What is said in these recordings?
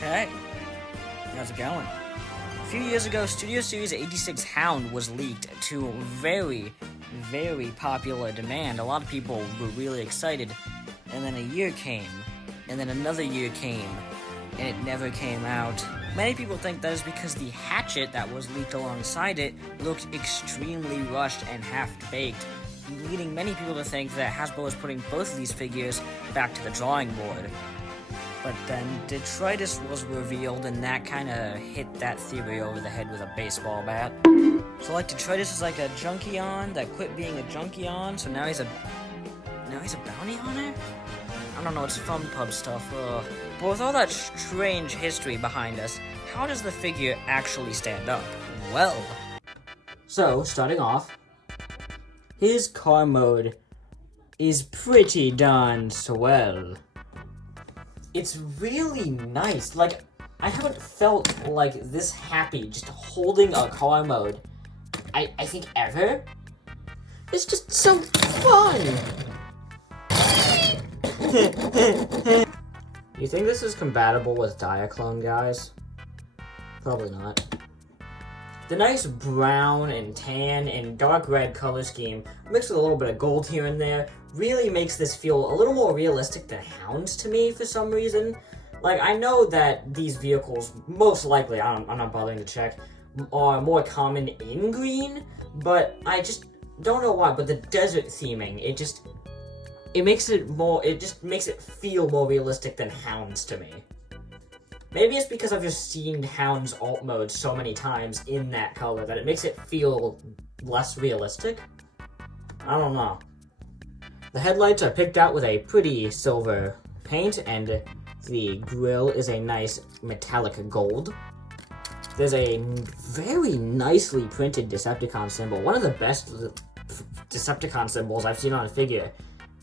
Hey, how's it going? A few years ago, Studio Series 86 Hound was leaked to very, very popular demand. A lot of people were really excited, and then a year came, and then another year came, and it never came out. Many people think that is because the hatchet that was leaked alongside it looked extremely rushed and half-baked, leading many people to think that Hasbro is putting both of these figures back to the drawing board. But then detritus was revealed, and that kind of hit that theory over the head with a baseball bat. So like detritus is like a Junkion that quit being a Junkion, so now he's a bounty hunter? I don't know, it's fun pub stuff. But with all that strange history behind us, how does the figure actually stand up? Well, so starting off, his car mode is pretty darn swell. It's really nice. Like, I haven't felt like this happy just holding a car mode, I think ever. It's just so fun! You think this is compatible with Diaclone, guys? Probably not. The nice brown and tan and dark red color scheme, mixed with a little bit of gold here and there, really makes this feel a little more realistic than Hounds to me for some reason. Like, I know that these vehicles, most likely, I'm not bothering to check, are more common in green, but I just don't know why, but the desert theming, it makes it feel more realistic than Hounds to me. Maybe it's because I've just seen Hound's alt mode so many times in that color that it makes it feel less realistic. I don't know. The headlights are picked out with a pretty silver paint, and the grille is a nice metallic gold. There's a very nicely printed Decepticon symbol, one of the best Decepticon symbols I've seen on a figure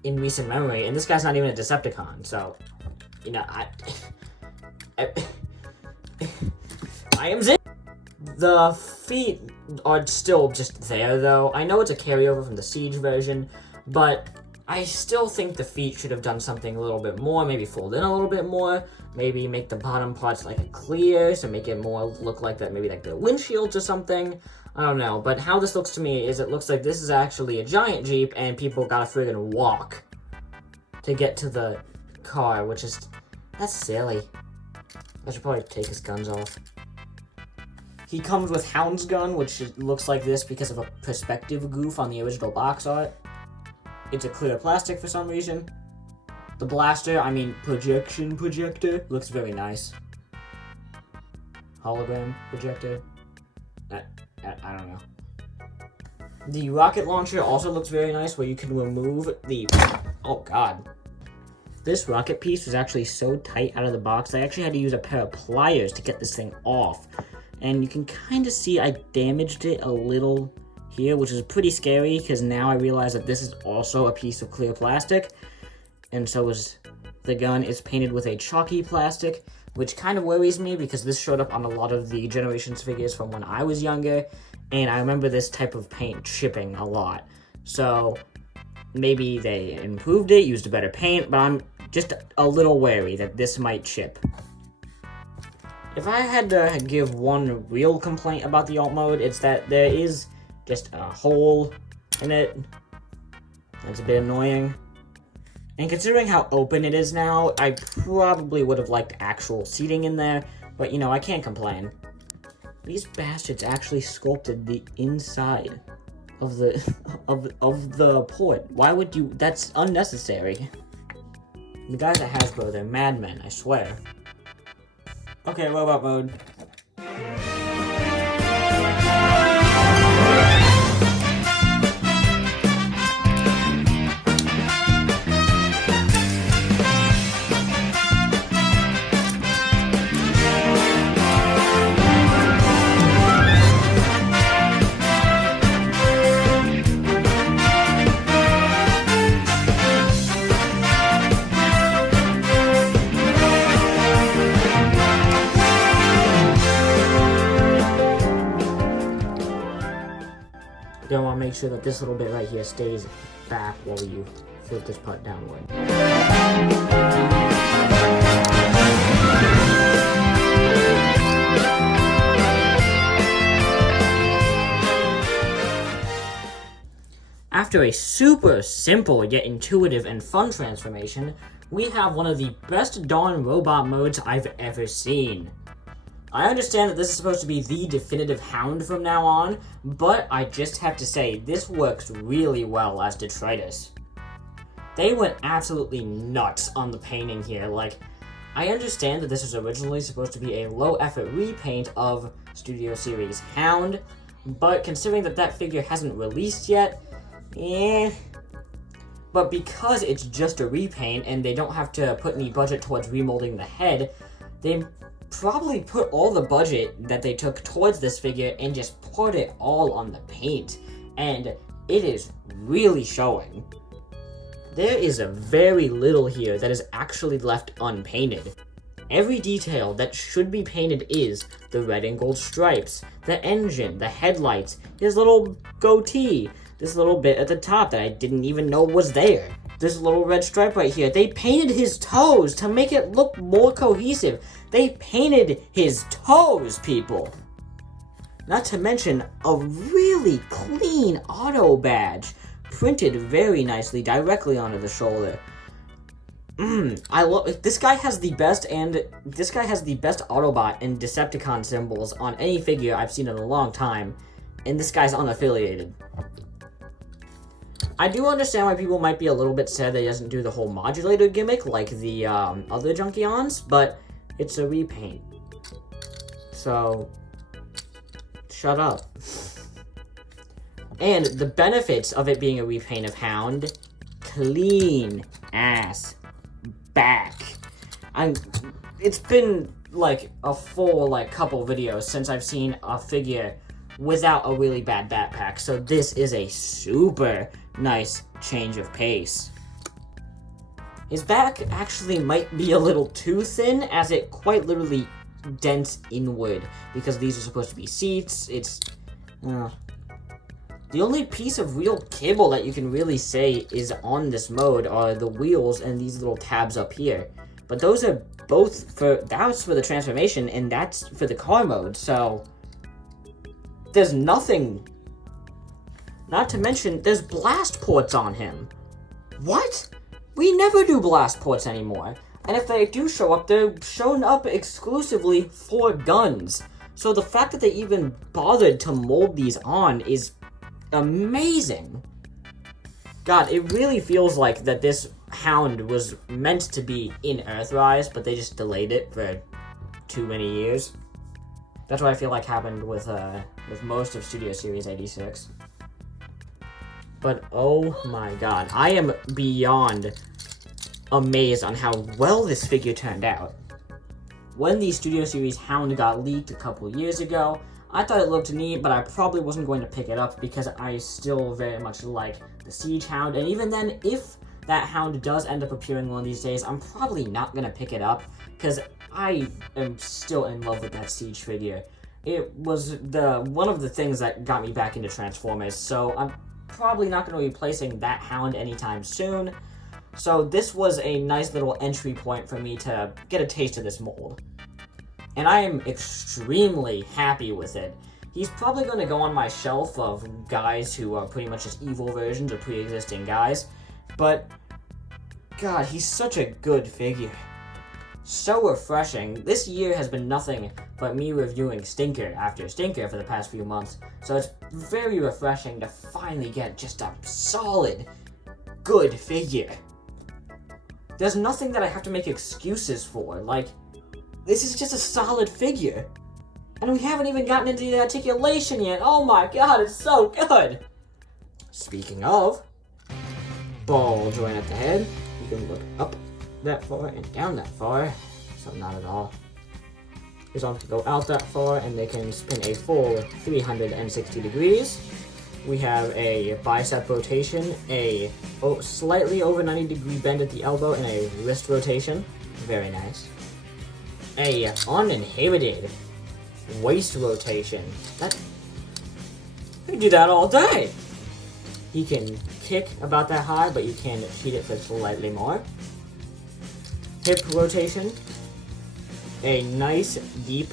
in recent memory, and this guy's not even a Decepticon, so, you know, I am zip. The feet are still just there, though. I know it's a carryover from the Siege version, but I still think the feet should have done something a little bit more, maybe fold in a little bit more, maybe make the bottom parts like a clear, so make it more look like that, maybe like the windshields or something. I don't know, but how this looks to me is it looks like this is actually a giant Jeep and people gotta friggin' walk to get to the car, which is, that's silly. I should probably take his guns off. He comes with Hound's gun, which looks like this because of a perspective goof on the original box art. It's a clear plastic for some reason. The blaster, projector, looks very nice. Hologram projector. I don't know. The rocket launcher also looks very nice, where you can remove the... Oh, God. This rocket piece was actually so tight out of the box, I actually had to use a pair of pliers to get this thing off. And you can kind of see I damaged it a little here, which is pretty scary, because now I realize that this is also a piece of clear plastic. And so is the gun. Is painted with a chalky plastic, which kind of worries me, because this showed up on a lot of the Generations figures from when I was younger, and I remember this type of paint chipping a lot. So maybe they improved it, used a better paint, but I'm just a little wary that this might chip. If I had to give one real complaint about the alt mode, it's that there is just a hole in it. That's a bit annoying. And considering how open it is now, I probably would have liked actual seating in there, but you know, I can't complain. These bastards actually sculpted the inside of the of the port. Why would you? That's unnecessary. The guys at Hasbro, they're madmen, I swear. Okay, robot mode. You're gonna want to make sure that this little bit right here stays back while you flip this part downward. after a super simple yet intuitive and fun transformation, we have one of the best darn robot modes I've ever seen. I understand that this is supposed to be the definitive Hound from now on, but I just have to say, this works really well as detritus. They went absolutely nuts on the painting here. Like, I understand that this was originally supposed to be a low-effort repaint of Studio Series Hound, but considering that that figure hasn't released yet, But because it's just a repaint and they don't have to put any budget towards remolding the head, they probably put all the budget that they took towards this figure and just poured it all on the paint. And it is really showing. There is a very little here that is actually left unpainted. Every detail that should be painted is the red and gold stripes, the engine, the headlights, his little goatee, this little bit at the top that I didn't even know was there. This little red stripe right here. They painted his toes to make it look more cohesive. They painted his toes, people. Not to mention a really clean auto badge, printed very nicely directly onto the shoulder. I love this guy has the best Autobot and Decepticon symbols on any figure I've seen in a long time, and this guy's unaffiliated. I do understand why people might be a little bit sad that he doesn't do the whole modulator gimmick like the other Junkions, but it's a repaint. So, shut up. And the benefits of it being a repaint of Hound, clean ass back. It's been like a full couple videos since I've seen a figure without a really bad backpack, so this is a super nice change of pace. His back actually might be a little too thin, as it quite literally dents inward, because these are supposed to be seats. It's the only piece of real cable that you can really say is on this mode are the wheels and these little tabs up here. But those are both that's for the transformation, and that's for the car mode, so there's nothing. Not to mention, there's blast ports on him. What? We never do blast ports anymore. And if they do show up, they're shown up exclusively for guns. So the fact that they even bothered to mold these on is amazing. God, it really feels like that this Hound was meant to be in Earthrise, but they just delayed it for too many years. That's what I feel like happened with most of Studio Series 86. But oh my god, I am beyond amazed on how well this figure turned out. When the Studio Series Hound got leaked a couple years ago, I thought it looked neat, but I probably wasn't going to pick it up because I still very much like the Siege Hound, and even then, if that Hound does end up appearing one of these days, I'm probably not going to pick it up because I am still in love with that Siege figure. It was one of the things that got me back into Transformers, so I'm probably not going to be replacing that Hound anytime soon. So this was a nice little entry point for me to get a taste of this mold. And I am extremely happy with it. He's probably going to go on my shelf of guys who are pretty much just evil versions of pre-existing guys. But, God, he's such a good figure. So refreshing. This year has been nothing but me reviewing Stinker after Stinker for the past few months. So it's very refreshing to finally get just a solid, good figure. There's nothing that I have to make excuses for. Like, this is just a solid figure. And we haven't even gotten into the articulation yet. Oh my god, it's so good! Speaking of, ball joint at the head. You can look up that far and down that far. So not at all. His arms can go out that far and they can spin a full 360 degrees. We have a bicep rotation, a slightly over 90 degree bend at the elbow, and a wrist rotation. Very nice. A uninhibited waist rotation. You can do that all day. He can kick about that high, but you can cheat it for slightly more. Hip rotation. A nice deep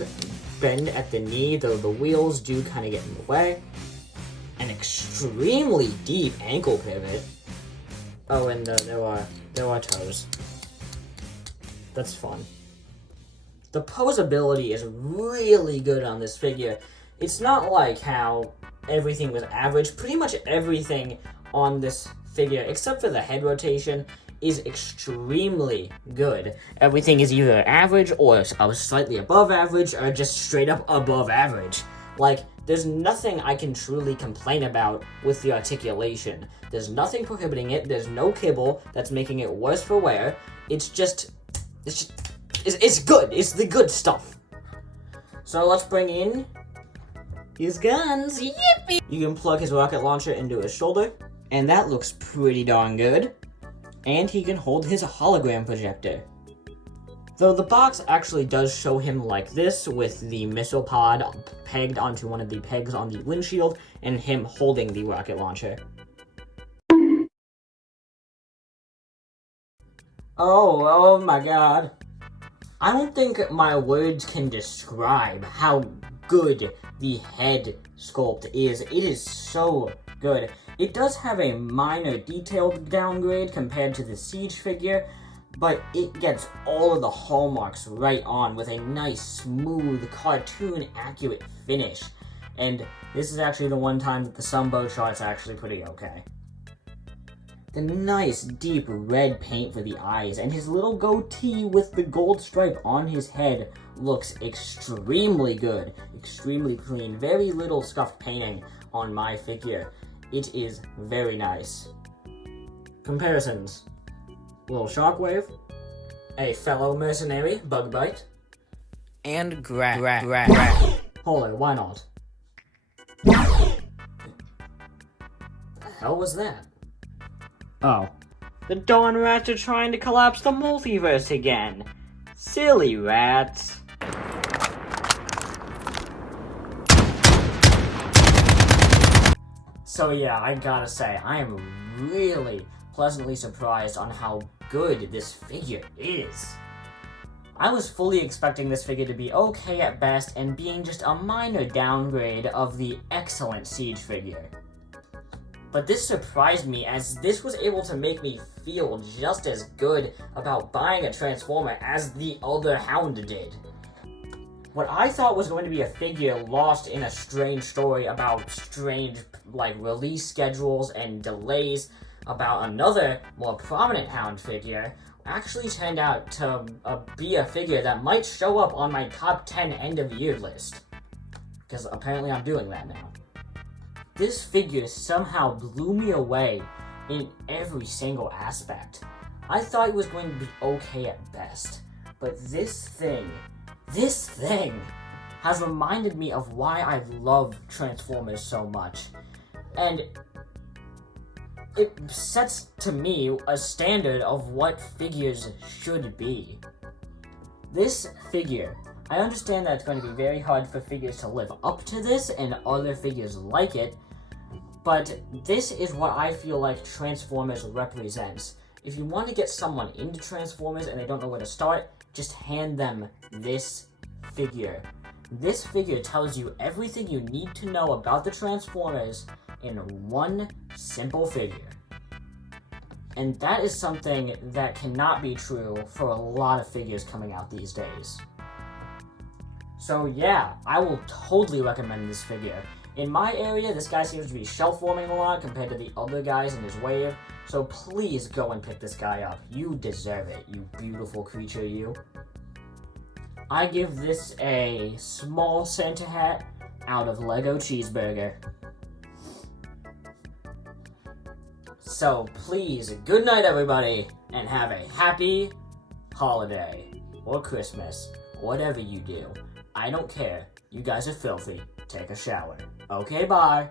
bend at the knee, though the wheels do kind of get in the way. an extremely deep ankle pivot. Oh, and there are toes. That's fun. The posability is really good on this figure. It's not like how everything was average. Pretty much everything on this figure, except for the head rotation, is extremely good. Everything is either average or slightly above average or just straight up above average. Like, there's nothing I can truly complain about with the articulation. There's nothing prohibiting it. There's no kibble that's making it worse for wear. It's good. It's the good stuff. So let's bring in his guns. Yippee! You can plug his rocket launcher into his shoulder, and that looks pretty darn good. And he can hold his hologram projector. Though the box actually does show him like this, with the missile pod pegged onto one of the pegs on the windshield, and him holding the rocket launcher. Oh my god. I don't think my words can describe how good the head sculpt is. It is so good. It does have a minor detail downgrade compared to the Siege figure, but it gets all of the hallmarks right on with a nice, smooth, cartoon-accurate finish. And this is actually the one time that the Sunbow chart's actually pretty okay. The nice, deep red paint for the eyes, and his little goatee with the gold stripe on his head looks extremely good, extremely clean, very little scuffed painting on my figure. It is very nice. Comparisons. Little Shockwave, a fellow mercenary, Bug Bite, and Gra. Hold on, why not? The hell was that? Oh. The Dawn Rats are trying to collapse the multiverse again. Silly rats. So yeah, I gotta say, I am really pleasantly surprised on how good this figure is. I was fully expecting this figure to be okay at best and being just a minor downgrade of the excellent Siege figure. But this surprised me, as this was able to make me feel just as good about buying a Transformer as the other Hound did. What I thought was going to be a figure lost in a strange story about strange, release schedules and delays about another, more prominent Hound figure, actually turned out to be a figure that might show up on my top 10 end-of-year list. Because apparently I'm doing that now. This figure somehow blew me away in every single aspect. I thought it was going to be okay at best, but this thing has reminded me of why I love Transformers so much. And it sets to me a standard of what figures should be. This figure, I understand that it's going to be very hard for figures to live up to this and other figures like it, but this is what I feel like Transformers represents. If you want to get someone into Transformers and they don't know where to start, just hand them this figure. This figure tells you everything you need to know about the Transformers in one simple figure. And that is something that cannot be true for a lot of figures coming out these days. So yeah, I will totally recommend this figure. In my area, this guy seems to be shelf warming a lot compared to the other guys in his wave, so please go and pick this guy up. You deserve it, you beautiful creature, you. I give this a small Santa hat out of Lego Cheeseburger. So please, good night everybody, and have a happy holiday, or Christmas, whatever you do. I don't care. You guys are filthy. Take a shower. Okay, bye.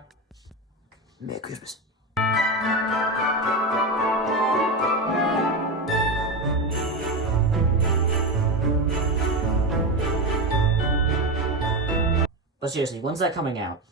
Merry Christmas. But seriously, when's that coming out?